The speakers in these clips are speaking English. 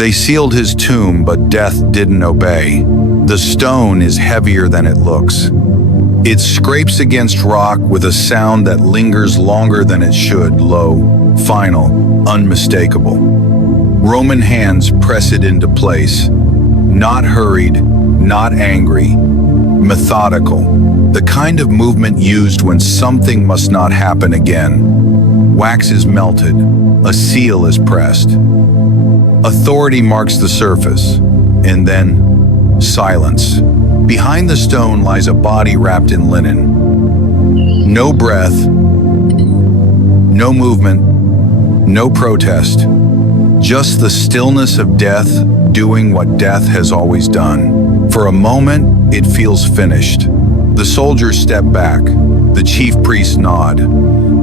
They sealed his tomb, but death didn't obey. The stone is heavier than it looks. It scrapes against rock with a sound that lingers longer than it should, low, final, unmistakable. Roman hands press it into place. Not hurried, not angry, methodical. The kind of movement used when something must not happen again. Wax is melted, a seal is pressed. Authority marks the surface, and then silence. Behind the stone lies a body wrapped in linen. No breath, no movement, no protest. Just the stillness of death doing what death has always done. For a moment, it feels finished. The soldiers step back. The chief priests nod.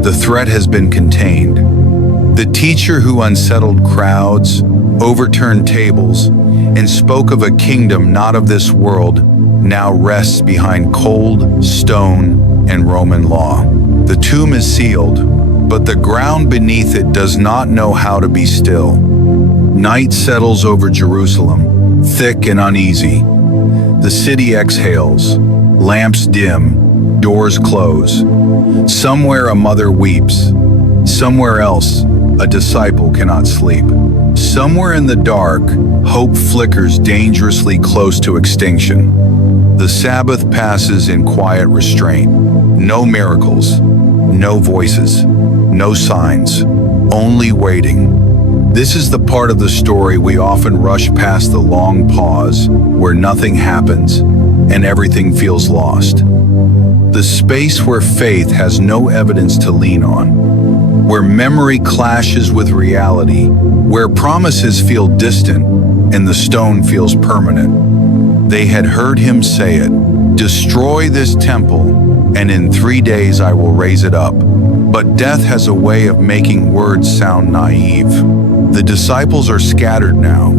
The threat has been contained. The teacher who unsettled crowds, overturned tables, and spoke of a kingdom not of this world, now rests behind cold stone and Roman law. The tomb is sealed, but the ground beneath it does not know how to be still. Night settles over Jerusalem, thick and uneasy. The city exhales, lamps dim, doors close. Somewhere a mother weeps. Somewhere else, a disciple cannot sleep. Somewhere in the dark, hope flickers dangerously close to extinction. The Sabbath passes in quiet restraint. No miracles, no voices, no signs, only waiting. This is the part of the story we often rush past, the long pause where nothing happens and everything feels lost. The space where faith has no evidence to lean on, where memory clashes with reality, where promises feel distant and the stone feels permanent. They had heard him say it, "Destroy this temple, and in 3 days I will raise it up." But death has a way of making words sound naive. The disciples are scattered now,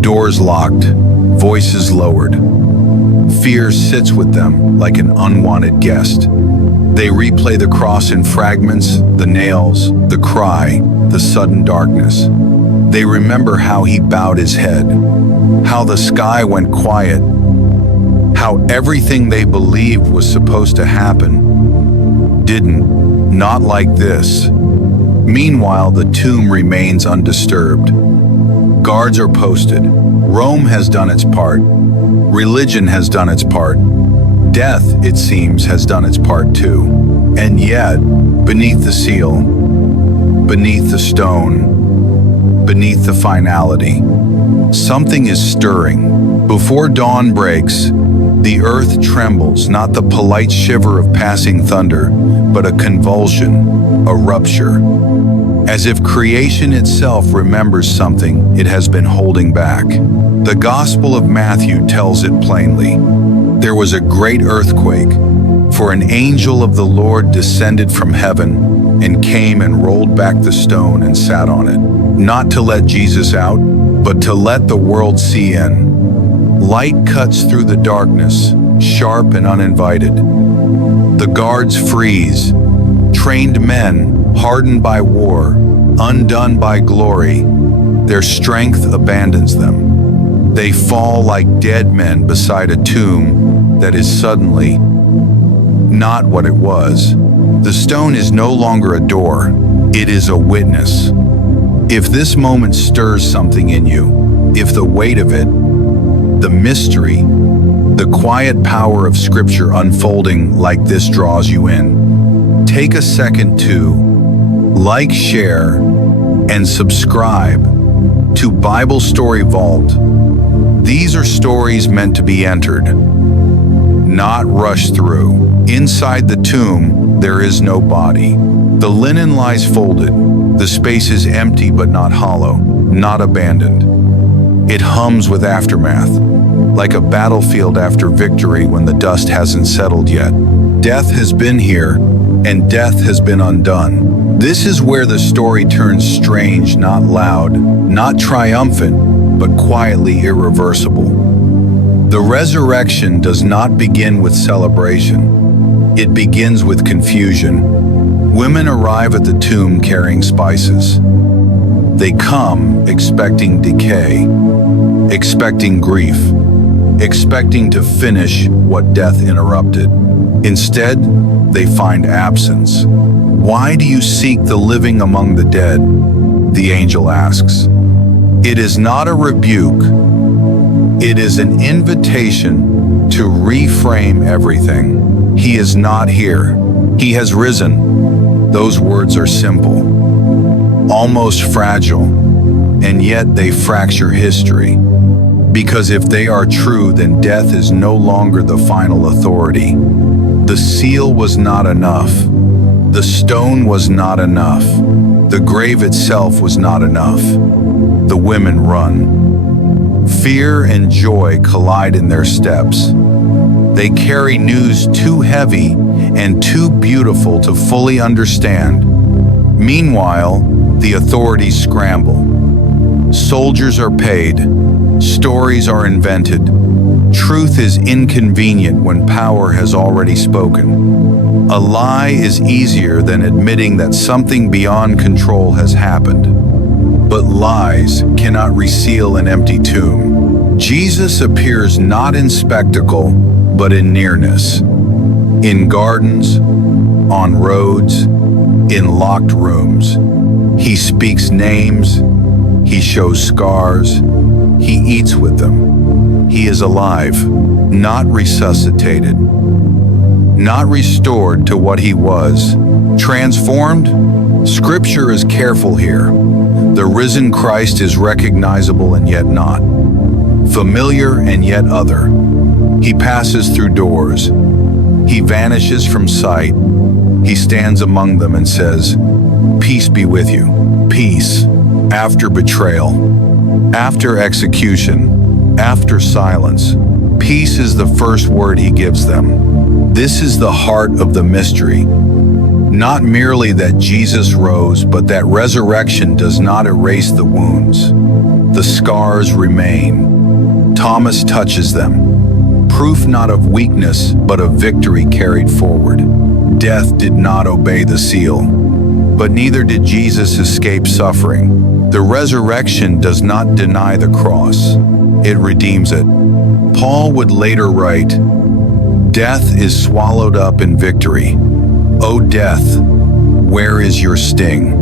doors locked, voices lowered. Fear sits with them like an unwanted guest. They replay the cross in fragments, the nails, the cry, the sudden darkness. They remember how he bowed his head, how the sky went quiet, how everything they believed was supposed to happen didn't, not like this. Meanwhile, the tomb remains undisturbed. Guards are posted. Rome has done its part. Religion has done its part. Death, it seems, has done its part too. And yet, beneath the seal, beneath the stone, beneath the finality, something is stirring. Before dawn breaks, the earth trembles, not the polite shiver of passing thunder, but a convulsion, a rupture. As if creation itself remembers something it has been holding back. The Gospel of Matthew tells it plainly. There was a great earthquake, for an angel of the Lord descended from heaven and came and rolled back the stone and sat on it, not to let Jesus out, but to let the world see in. Light cuts through the darkness, sharp and uninvited. The guards freeze. Trained men, hardened by war, undone by glory, their strength abandons them. They fall like dead men beside a tomb that is suddenly not what it was. The stone is no longer a door, it is a witness. If this moment stirs something in you, if the weight of it, the mystery, the quiet power of Scripture unfolding like this draws you in, take a second to like, share, and subscribe to Bible Story Vault. These are stories meant to be entered, not rushed through. Inside the tomb, there is no body. The linen lies folded. The space is empty but not hollow, not abandoned. It hums with aftermath, like a battlefield after victory when the dust hasn't settled yet. Death has been here, and death has been undone. This is where the story turns strange, not loud, not triumphant, but quietly irreversible. The resurrection does not begin with celebration. It begins with confusion. Women arrive at the tomb carrying spices. They come expecting decay, expecting grief, expecting to finish what death interrupted. Instead, they find absence. "Why do you seek the living among the dead?" the angel asks. It is not a rebuke. It is an invitation to reframe everything. He is not here. He has risen. Those words are simple, almost fragile, and yet they fracture history. Because if they are true, then death is no longer the final authority. The seal was not enough. The stone was not enough. The grave itself was not enough. The women run. Fear and joy collide in their steps. They carry news too heavy and too beautiful to fully understand. Meanwhile, the authorities scramble. Soldiers are paid. Stories are invented. Truth is inconvenient when power has already spoken. A lie is easier than admitting that something beyond control has happened. But lies cannot reseal an empty tomb. Jesus appears not in spectacle, but in nearness. In gardens, on roads, in locked rooms. He speaks names, he shows scars, he eats with them. He is alive, not resuscitated, not restored to what he was. Transformed? Scripture is careful here. The risen Christ is recognizable and yet not. Familiar and yet other. He passes through doors. He vanishes from sight. He stands among them and says, "Peace be with you." Peace. After betrayal. After execution. After silence. Peace is the first word he gives them. This is the heart of the mystery. Not merely that Jesus rose, but that resurrection does not erase the wounds. The scars remain. Thomas touches them. Proof not of weakness, but of victory carried forward. Death did not obey the seal, but neither did Jesus escape suffering. The resurrection does not deny the cross. It redeems it. Paul would later write, "Death is swallowed up in victory. O death, where is your sting?"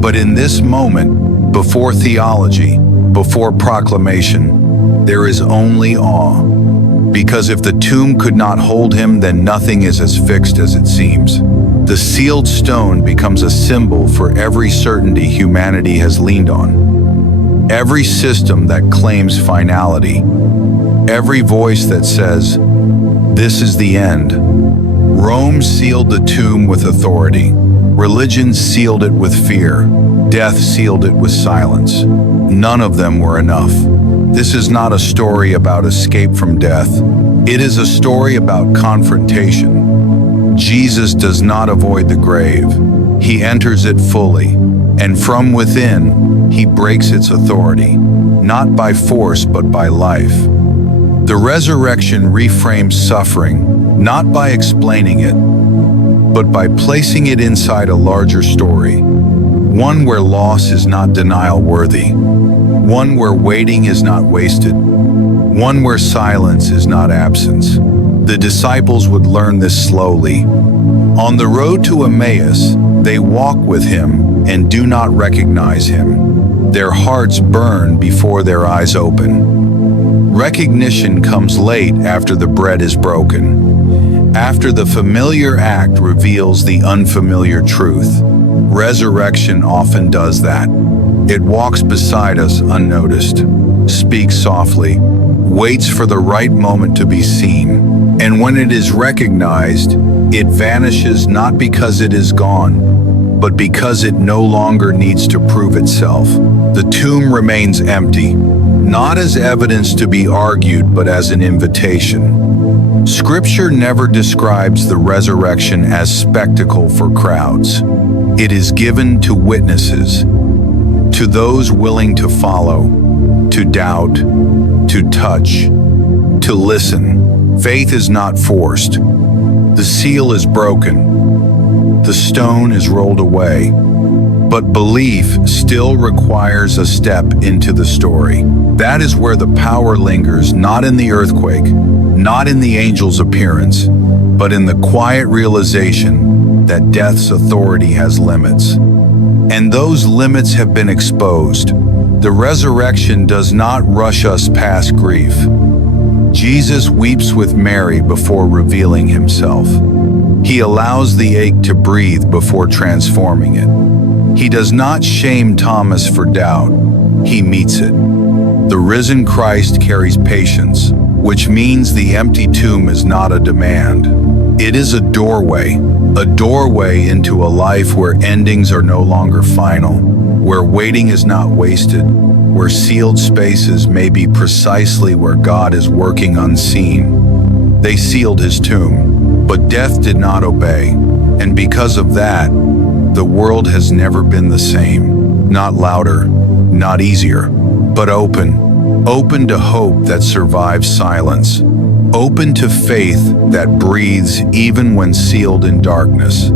But in this moment, before theology, before proclamation, there is only awe. Because if the tomb could not hold him, then nothing is as fixed as it seems. The sealed stone becomes a symbol for every certainty humanity has leaned on. Every system that claims finality. Every voice that says, "This is the end." Rome sealed the tomb with authority. Religion sealed it with fear. Death sealed it with silence. None of them were enough. This is not a story about escape from death. It is a story about confrontation. Jesus does not avoid the grave. He enters it fully, and from within, he breaks its authority, not by force but by life. The resurrection reframes suffering, not by explaining it, but by placing it inside a larger story. One where loss is not denial worthy. One where waiting is not wasted. One where silence is not absence. The disciples would learn this slowly. On the road to Emmaus, they walk with him and do not recognize him. Their hearts burn before their eyes open. Recognition comes late after the bread is broken, after the familiar act reveals the unfamiliar truth. Resurrection often does that. It walks beside us unnoticed, speaks softly, waits for the right moment to be seen. And when it is recognized, it vanishes not because it is gone, but because it no longer needs to prove itself. The tomb remains empty, not as evidence to be argued, but as an invitation. Scripture never describes the resurrection as spectacle for crowds. It is given to witnesses, to those willing to follow, to doubt, to touch, to listen. Faith is not forced. The seal is broken. The stone is rolled away. But belief still requires a step into the story. That is where the power lingers, not in the earthquake, not in the angel's appearance, but in the quiet realization that death's authority has limits. And those limits have been exposed. The resurrection does not rush us past grief. Jesus weeps with Mary before revealing himself. He allows the ache to breathe before transforming it. He does not shame Thomas for doubt. He meets it. The risen Christ carries patience, which means the empty tomb is not a demand. It is a doorway into a life where endings are no longer final, where waiting is not wasted, where sealed spaces may be precisely where God is working unseen. They sealed his tomb, but death did not obey, and because of that, the world has never been the same. Not louder, not easier, but open to hope that survives silence, open to faith that breathes even when sealed in darkness,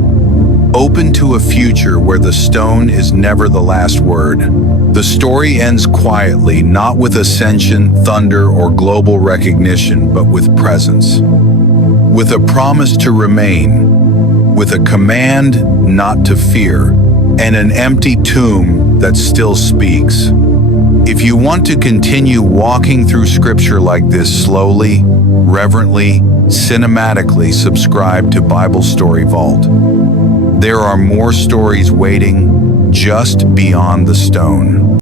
open to a future where the stone is never the last word. The story ends quietly, not with ascension, thunder, or global recognition, but with presence, with a promise to remain, with a command not to fear, and an empty tomb that still speaks. If you want to continue walking through scripture like this slowly, reverently, cinematically, subscribe to Bible Story Vault. There are more stories waiting just beyond the stone.